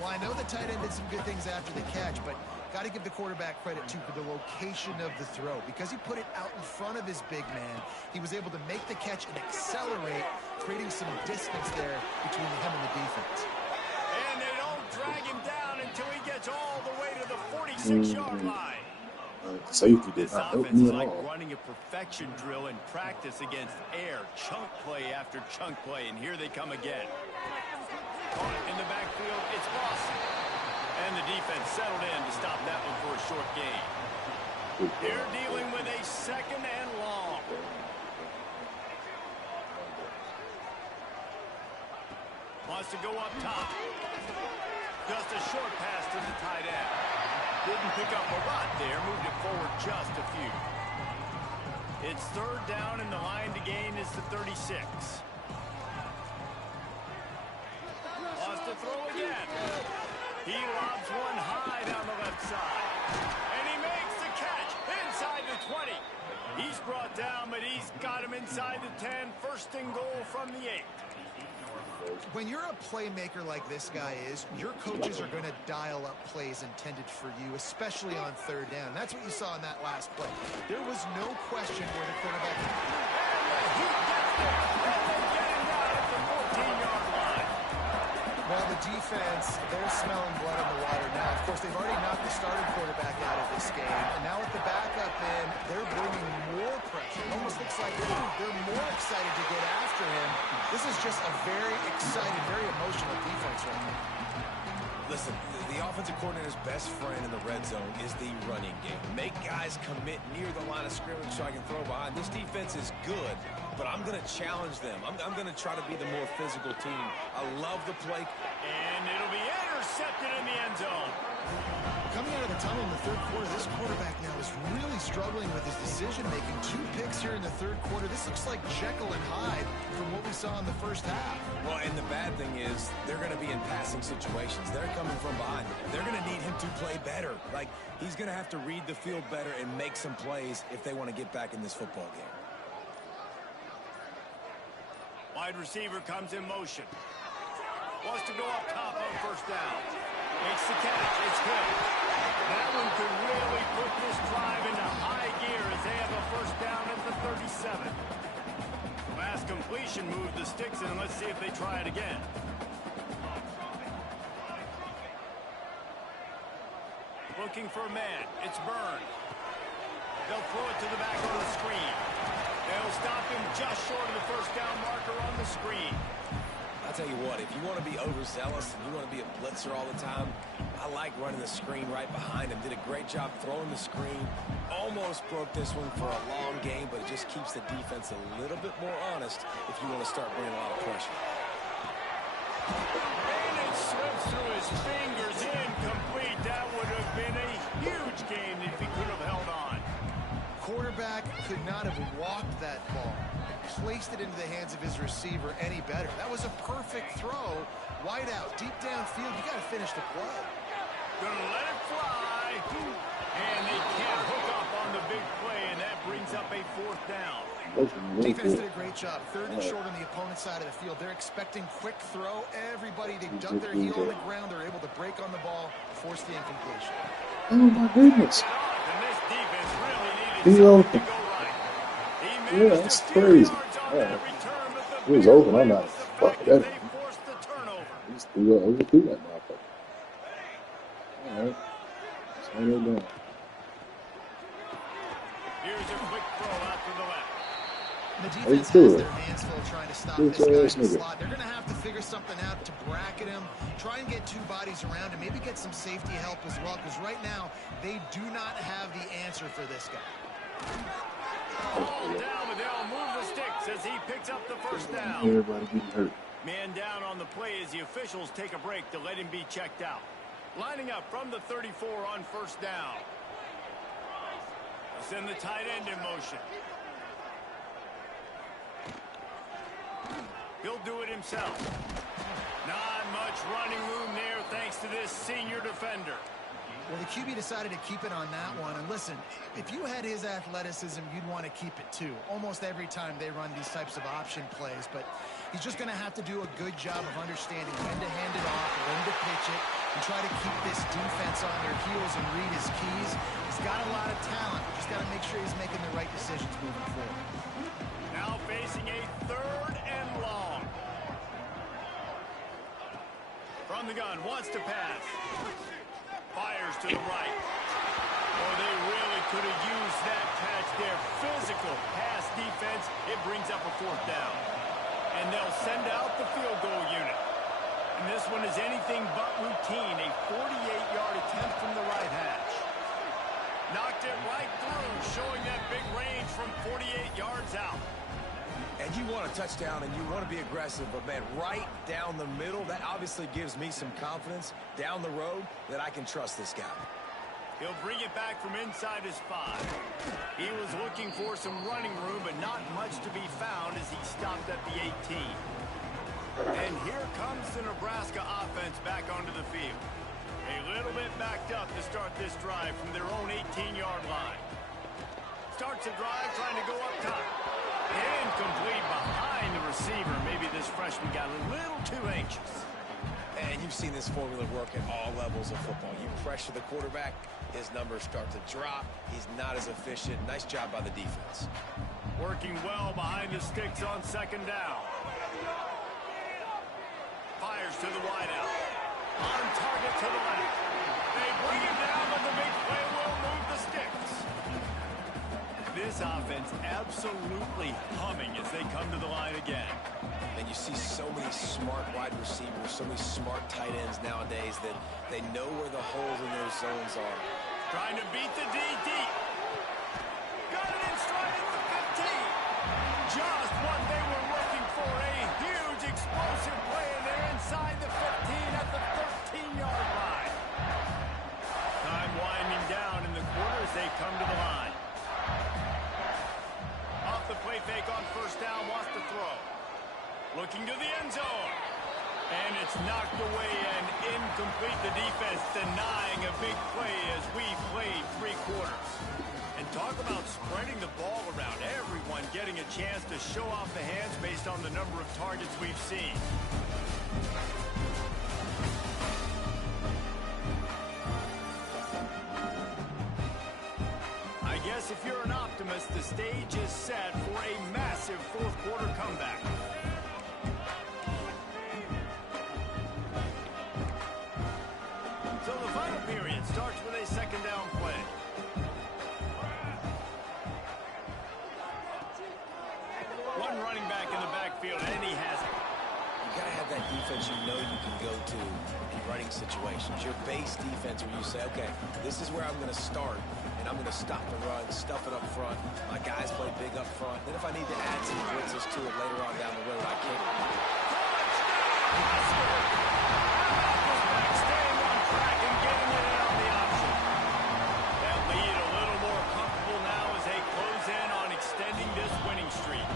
Well, I know the tight end did some good things after the catch, but got to give the quarterback credit, too, for the location of the throw. Because he put it out in front of his big man, he was able to make the catch and accelerate, creating some distance there between him and the defense. And they don't drag him down until he gets all the way to the 46. 6-yard line. Safety did This not help offense me is at like all. running a perfection drill in practice against air. Chunk play after chunk play, and here they come again. Caught in the backfield, it's Boston. And the defense settled in to stop that one for a short gain. They're dealing with a 2nd and long. Wants to go up top. Just a short pass to the tight end. Didn't pick up a lot there. Moved it forward just a few. It's 3rd down, and the line to gain is the 36. Wants to throw again. He lobs one high down the left side. And he makes the catch inside the 20. He's brought down, but he's got him inside the 10. 1st and goal from the 8. When you're a playmaker like this guy is, your coaches are going to dial up plays intended for you, especially on 3rd down. And that's what you saw in that last play. There was no question where the quarterback... He gets there, and they get him down at the 14-yard line. Well, the defense, they're smelling blood in the water now. Of course, they've already knocked the starting quarterback out of this game. And now with the backup in, they're bringing more pressure. It almost looks like they're more excited to get after him. This is just a very excited, very emotional defense right now. Listen, the offensive coordinator's best friend in the red zone is the running game. Make guys commit near the line of scrimmage so I can throw behind. This defense is good, but I'm going to challenge them. I'm going to try to be the more physical team. I love the play. And it'll be intercepted in the end zone. Coming out of the tunnel in the 3rd quarter, this quarterback now is really struggling with his decision-making. 2 picks here in the 3rd quarter. This looks like Jekyll and Hyde from what we saw in the 1st half. Well, and the bad thing is they're going to be in passing situations. They're coming from behind. They're going to need him to play better. Like, he's going to have to read the field better and make some plays if they want to get back in this football game. Wide receiver comes in motion. Wants to go up top on 1st down. Makes the catch. It's good. That one could really put this drive into high gear as they have a 1st down at the 37. Last completion moved the sticks in. Let's see if they try it again. Looking for a man. It's Byrne. They'll throw it to the back on the screen. They'll stop him just short of the 1st down marker on the screen. I'll tell you what, if you want to be overzealous and you want to be a blitzer all the time, I like running the screen right behind him. Did a great job throwing the screen. Almost broke this one for a long game, but it just keeps the defense a little bit more honest if you want to start bringing a lot of pressure. And it slips through his fingers, incomplete. That would have been a huge game if he could have held on. Quarterback could not have walked that ball, placed it into the hands of his receiver any better. That was a perfect throw. Wide out, deep downfield. You got to finish the play. Gonna let it fly. And they can't hook up on the big play, and that brings up a 4th down. Defense did a great job. 3rd and short on the opponent's side of the field. They're expecting quick throw. Everybody, they dug their heel on the ground. They're able to break on the ball, force the incompletion. Oh my goodness. And this defense really needed He something open. to go right. He Yeah, managed that's a few crazy. yards on Yeah. that return, but the He was big open. play I'm not. was the Fuck fact that. they forced the turnover. He just overthrew that motherfucker. All right. Slow it down. Here's a quick throw out to the left. The How defense you has doing? their hands full trying to stop Good this guy in ass the nigga. slot. They're going to have to figure something out to bracket him, try and get 2 bodies around him, maybe get some safety help as well, because right now they do not have the answer for this guy. Ball down, but they'll move the sticks as he picks up the 1st down. Everybody getting hurt. Man down on the play as the officials take a break to let him be checked out. Lining up from the 34 on 1st down. They'll send the tight end in motion. He'll do it himself. Not much running room there thanks to this senior defender. Well, the QB decided to keep it on that one. And listen, if you had his athleticism, you'd want to keep it too. Almost every time they run these types of option plays. But he's just going to have to do a good job of understanding when to hand it off, when to pitch it, and try to keep this defense on their heels and read his keys. He's got a lot of talent. Just got to make sure he's making the right decisions moving forward. Now facing a 3rd and long. From the gun, wants to pass. Fires to the right. Oh, they really could have used that catch there. Physical pass defense. It brings up a 4th down. And they'll send out the field goal unit. And this one is anything but routine. A 48-yard attempt from the right hash. Knocked it right through, showing that big range from 48 yards out. And you want a touchdown and you want to be aggressive, but man, right down the middle, that obviously gives me some confidence down the road that I can trust this guy. He'll bring it back from inside his 5. He was looking for some running room, but not much to be found as he stopped at the 18. And here comes the Nebraska offense back onto the field. A little bit backed up to start this drive from their own 18-yard line. Starts the drive trying to go up top. Incomplete behind the receiver. Maybe this freshman got a little too anxious. And you've seen this formula work at all levels of football. You pressure the quarterback, his numbers start to drop. He's not as efficient. Nice job by the defense. Working well behind the sticks on 2nd down. Fires to the wideout. On target to the left. They bring him down, but the big play will move the sticks. This offense absolutely humming as they come to the line again. And you see so many smart wide receivers, so many smart tight ends nowadays that they know where the holes in their zones are. Trying to beat the D deep. Got it in stride at the 15. Just what they were looking for. A huge explosive play, and they're inside the 15 at the 13-yard line. Time winding down in the quarter as they come to the line. Off the play fake on 1st down, wants to throw. Looking to the end zone. And it's knocked away and incomplete. The defense denying a big play as we played 3 quarters. And talk about spreading the ball around. Everyone getting a chance to show off the hands based on the number of targets we've seen. I guess if you're an optimist, the stage is set for a massive 4th quarter comeback. So the final period starts with a 2nd down play. One running back in the backfield, and he has it. You got to have that defense you know you can go to in running situations. Your base defense where you say, okay, this is where I'm going to start, and I'm going to stop the run, stuff it up front. My guys play big up front. Then if I need to add some blitzes to it later on down the road, I can. Staying on track and getting it in on the option. That lead a little more comfortable now as they close in on extending this winning streak.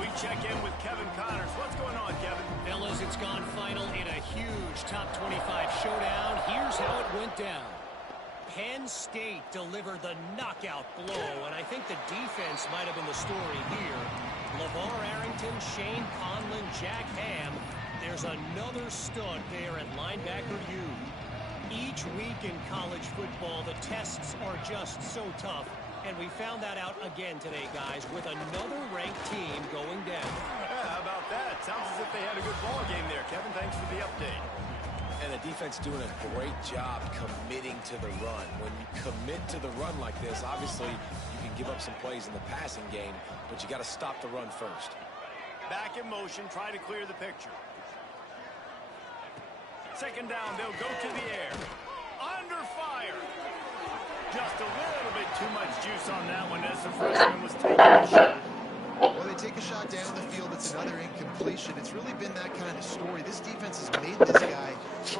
We check in with Kevin Connors. What's going on, Kevin? Fellas, it's gone final in a huge top 25 showdown. Here's how it went down. Penn State delivered the knockout blow, and I think the defense might have been the story here. LeVar Arrington, Shane Conlon, Jack Ham. There's another stud there at linebacker U. Each week in college football, the tests are just so tough. And we found that out again today, guys, with another ranked team going down. Yeah, how about that? Sounds as if they had a good ball game there, Kevin. Thanks for the update. And the defense doing a great job committing to the run. When you commit to the run like this, obviously you can give up some plays in the passing game, but you got to stop the run first. Back in motion, try to clear the picture. 2nd down, they'll go to the air. Under fire. Just a little bit too much juice on that one as the freshman was taking a shot. Well, they take a shot down the field. It's another incompletion. It's really been that kind of story. This defense has made this guy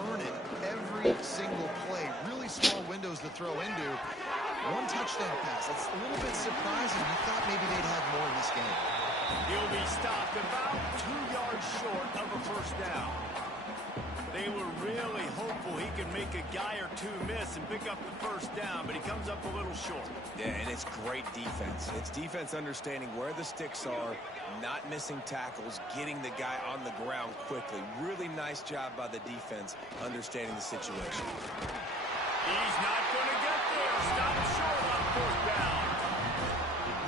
earn it every single play. Really small windows to throw into. One touchdown pass. That's a little bit surprising. You thought maybe they'd have more in this game. He'll be stopped about 2 yards short of a 1st down. They were really hopeful he could make a guy or two miss and pick up the 1st down, but he comes up a little short. Yeah, and it's great defense. It's defense understanding where the sticks are, not missing tackles, getting the guy on the ground quickly. Really nice job by the defense understanding the situation. He's not going to get there. Stop short on 4th down.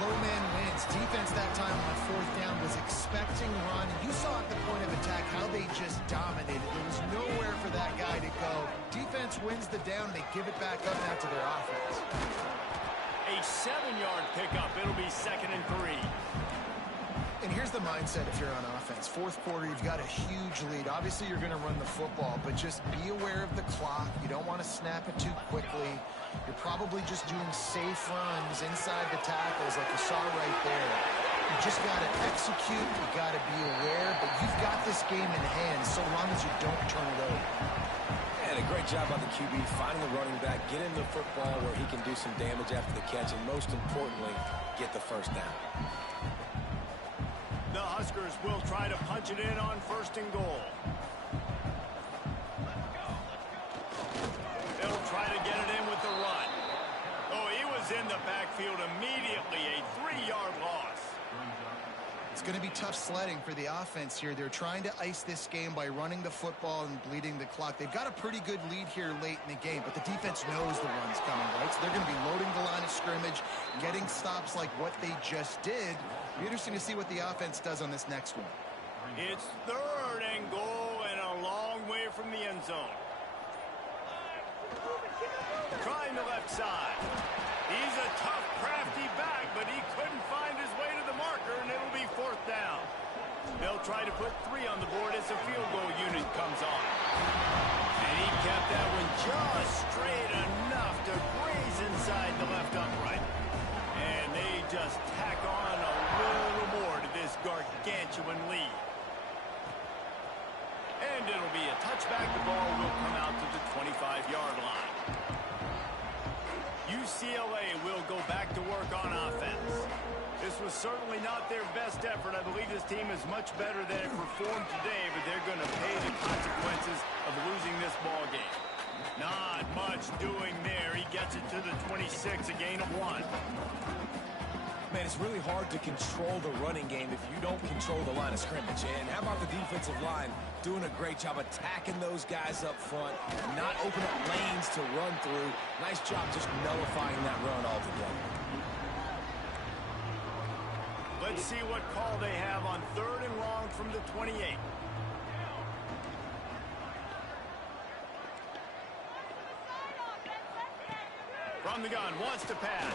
Low man wins. Defense that time on 4th down was expecting run. You saw at the point of attack how they just dominated. There was nowhere for that guy to go. Defense wins. wins the down. They give it back up now to their offense. A 7-yard pickup. It'll be 2nd and 3. And here's the mindset if you're on offense. Fourth quarter, you've got a huge lead. Obviously, you're going to run the football, but just be aware of the clock. You don't want to snap it too quickly. You're probably just doing safe runs inside the tackles like you saw right there. You just got to execute. You got to be aware, but you've got this game in hand so long as you don't turn it over. And a great job by the QB, finding the running back, get him the football where he can do some damage after the catch, and most importantly, get the first down. The Huskers will try to punch it in on 1st and goal. They'll try to get it in with the run. Oh, he was in the backfield immediately. A 3-yard loss. It's going to be tough sledding for the offense here. They're trying to ice this game by running the football and bleeding the clock. They've got a pretty good lead here late in the game, but the defense knows the run's coming, right? So they're going to be loading the line of scrimmage, getting stops like what they just did. It'll be interesting to see what the offense does on this next one. It's 3rd and goal and a long way from the end zone. Trying the left side. He's a tough, crafty back, but he couldn't find his way to the marker, and it'll be 4th down. They'll try to put 3 on the board as the field goal unit comes on. And he kept that one just straight enough to graze inside the left upright. And they just tack on a little more to this gargantuan lead. And it'll be a touchback. The ball will come out to the 25-yard line. UCLA will go back to work on offense. This was certainly not their best effort. I believe this team is much better than it performed today, but they're going to pay the consequences of losing this ball game. Not much doing there. He gets it to the 26, a gain of 1. Man, it's really hard to control the running game if you don't control the line of scrimmage. And how about the defensive line doing a great job attacking those guys up front, not opening up lanes to run through. Nice job just nullifying that run altogether. Let's see what call they have on 3rd and long from the 28. From the gun, wants to pass.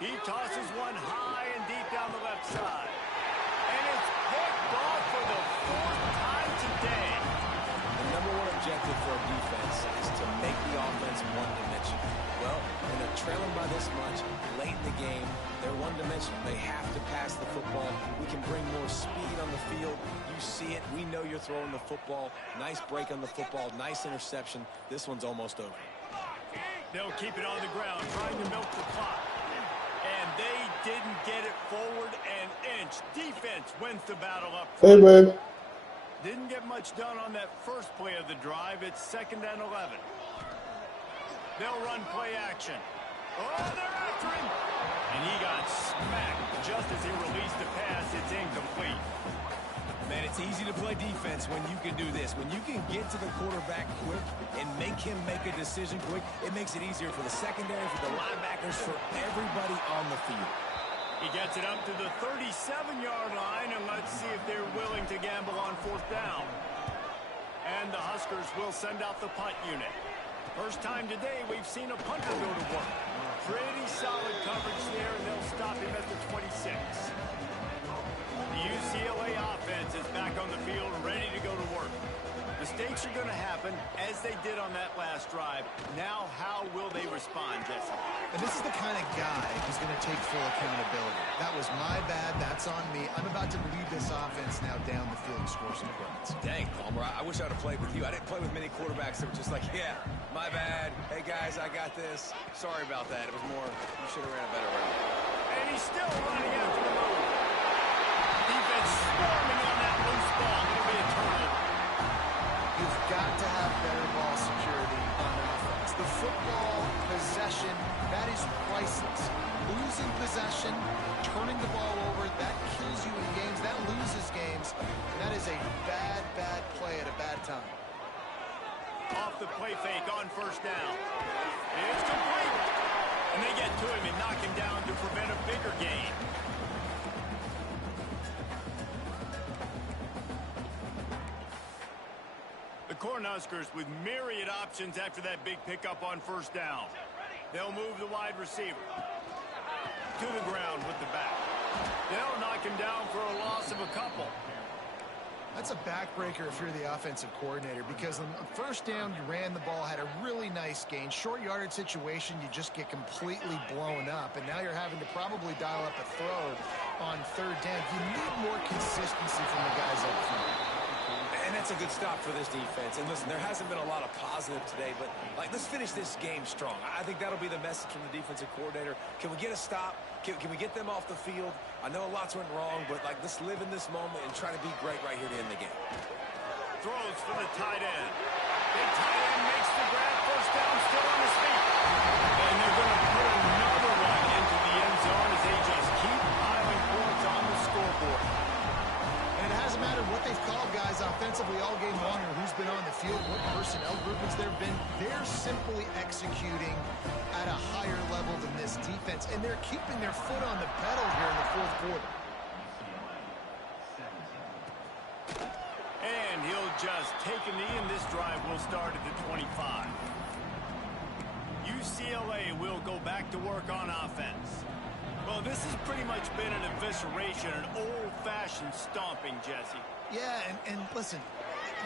He tosses one high and deep down the left side. And it's picked off for the 4th time today. The #1 objective for a defense is to make the offense one-dimensional. Well, when they're trailing by this much, late in the game, they're one-dimensional. They have to pass the football. We can bring more speed on the field. You see it. We know you're throwing the football. Nice break on the football. Nice interception. This one's almost over. They'll keep it on the ground, trying to milk the clock. And they didn't get it forward an inch. Defense wins the battle up front. Hey, man. Didn't get much done on that first play of the drive. It's 2nd and 11. They'll run play action. Oh, they're after him. And he got smacked just as he released the pass. It's incomplete. Man, it's easy to play defense when you can do this. When you can get to the quarterback quick and make him make a decision quick, it makes it easier for the secondary, for the linebackers, for everybody on the field. He gets it up to the 37-yard line, and let's see if they're willing to gamble on 4th down. And the Huskers will send out the punt unit. First time today we've seen a punter go to work. Pretty solid coverage there, and they'll stop him at the 26. The UCLA offense is back on the field, ready to go to work. Mistakes are going to happen, as they did on that last drive. Now, how will they respond, Jesse? And this is the kind of guy who's going to take full accountability. That was my bad. That's on me. I'm about to lead this offense now down the field and score some points. Dang, Palmer, I wish I would have played with you. I didn't play with many quarterbacks that were just like, yeah, my bad. Hey, guys, I got this. Sorry about that. It was more, you should have ran a better route. And he's still running after the move. Defense swarming on that loose ball. It'll be a turnover. You've got to have better ball security on offense. The football possession, that is priceless. Losing possession, turning the ball over, that kills you in games. That loses games. That is a bad, bad play at a bad time. Off the play fake on 1st down. It's complete. And they get to him and knock him down to prevent a bigger gain. The Cornhuskers with myriad options after that big pickup on first down. They'll move the wide receiver to the ground with the back. They'll knock him down for a loss of a couple. That's a backbreaker if you're the offensive coordinator, because on first down, you ran the ball, had a really nice gain. Short yardage situation, you just get completely blown up, and now you're having to probably dial up a throw on third down. You need more consistency from the guys up front. And that's a good stop for this defense. And listen, there hasn't been a lot of positive today, but let's finish this game strong. I think that'll be the message from the defensive coordinator. Can we get a stop? Can we get them off the field? I know lots went wrong, but let's live in this moment and try to be great right here to end the game. Throws for the tight end. Big tight end makes the grab. First down, still on his feet. And they're going to put another one into the end zone as they just keep piling points on the scoreboard. And it hasn't mattered what they've called guys offensively all game long or who's been on the field, what personnel groupings there have been. They're simply executing at a higher level than this defense, and they're keeping their foot on the pedal here in the fourth quarter. And he'll just take a knee, and this drive will start at the 25. UCLA will go back to work on offense. Well, this has pretty much been an evisceration, an old-fashioned stomping, Jesse. Yeah, and listen,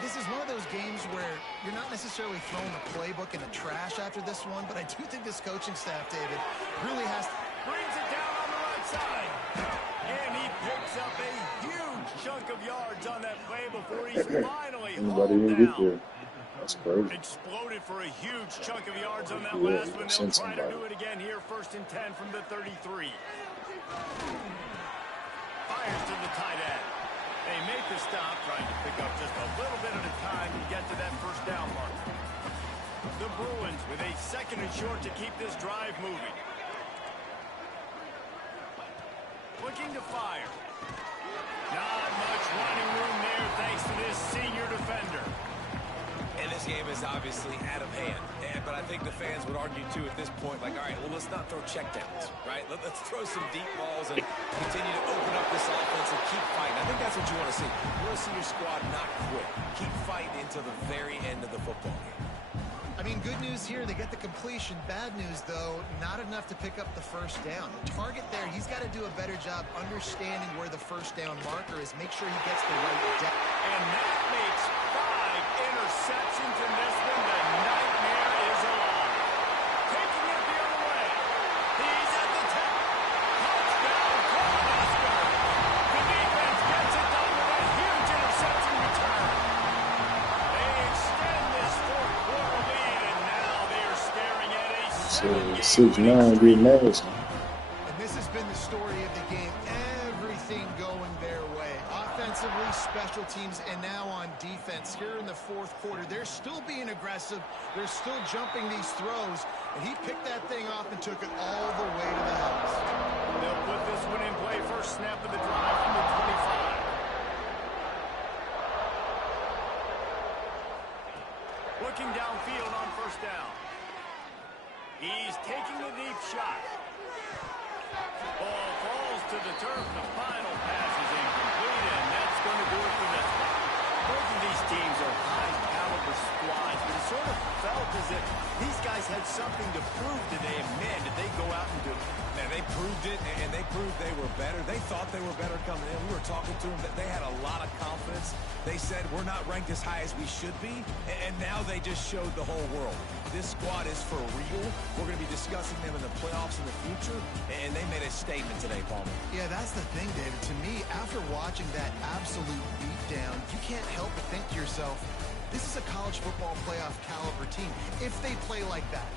this is one of those games where you're not necessarily throwing the playbook in the trash after this one, but I do think this coaching staff, David, really has to... Brings it down on the right side. And he picks up a huge chunk of yards on that play before he's finally hauled down. That's crazy. Exploded for a huge chunk of yards on that last one. They'll try to do it again here, 1st and 10 from the 33. Fires to the tight end. They make the stop, trying to pick up just a little bit at a time to get to that first down mark. The Bruins with a 2nd and short to keep this drive moving. Looking to fire. Not much running room there thanks to this senior defender. And this game is obviously out of hand. But I think the fans would argue, too, at this point, all right, well, let's not throw checkdowns, right? Let's throw some deep balls and continue to open up this offense and keep fighting. I think that's what you want to see. You want to see your squad not quit. Keep fighting until the very end of the football game. I mean, good news here, they get the completion. Bad news, though, not enough to pick up the first down. The target there, he's got to do a better job understanding where the first down marker is. Make sure he gets the right depth. And that makes 5 interceptions in this one. The nightmare is alive. Taking it the other way. He's at the 10. Touchdown, Cornhusker. The defense gets it done with a huge interception return. They extend this fourth quarter lead, and now they are staring at a 7-game 6-9 getting ass. And this has been the story of the game. Everything going their way. Offensively, special teams, and now on defense. Here in the fourth quarter, they're still being aggressive. They're still jumping these throws. And he picked that thing off and took it all the way to the house. They'll put this one in play. First snap of the drive from the 25. Looking downfield on first down. He's taking the deep shot. Ball falls to the turf. The final pass is incomplete, and that's going to do it for this one. Both of these teams are high-caliber squads, but it sort of felt as if these guys had something to prove today. And, man, did they go out and do it. Man, they proved it, and they proved they were better. They thought they were better coming in. We were talking to them that they had a lot of confidence. They said, we're not ranked as high as we should be, and now they just showed the whole world. This squad is for real. We're going to be discussing them in the playoffs in the future, and they made a statement today, Palmer. Yeah, that's the thing, David. To me, after watching that absolute beatdown, you can't help but think to yourself, this is a college football playoff caliber team if they play like that.